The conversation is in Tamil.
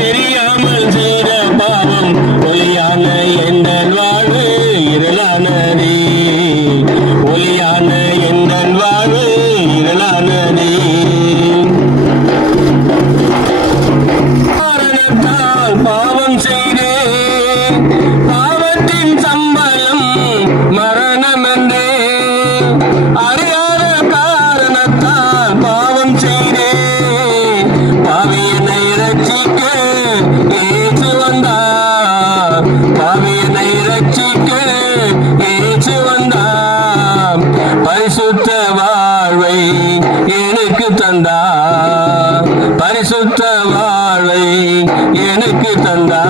தெரியாமல் செய்த பாவம் ஒளியான எந்தன் வாழ்வு இருளானதே. ஒளியான எந்தன் வாழ்வு இருளானதே. காரணத்தால் பாவம் செய்தேன், பாவத்தின் சம்பளம் மரணம் என்றே. அறியாத காரணத்தால் பாவம் செய்தேன், பாவியனை ரட்சிக்க இயேசு வந்தார். பாவியனை ரட்சிக்க இயேசு வந்தார். பரிசுத்த வாழ்வை எனக்கு தந்தார். பரிசுத்த வாழ்வை எனக்கு தந்தார்.